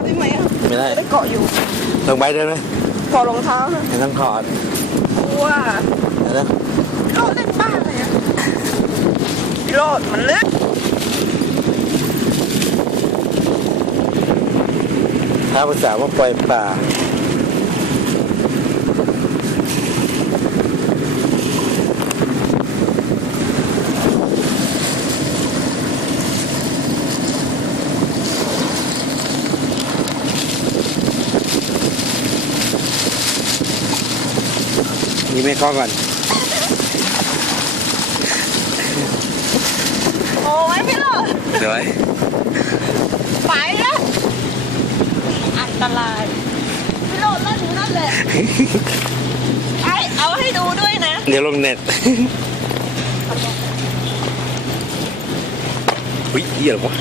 ได้ไหมอะไม่ได้ จะได้เกาะอยู่ลงไปเดินไหมถอดรองเท้านะไม่ต้องถอดกลัวเดี๋ยวนะพี่โรดเล่นบ้านเลยอะพี่โรดมันลึกถ้าภาษาว่าปล่อยป่า นี่ไม่ก้องก่อน โอ้ยพี่โรดเดี๋ยวไว้ไปนะอันตราย พี่โรดเล่นอยู่นั่นแหละไอเอาให้ดูด้วยนะ เดี๋ยวลงเน็ตอุ้ยเหี้ยเหรอวะ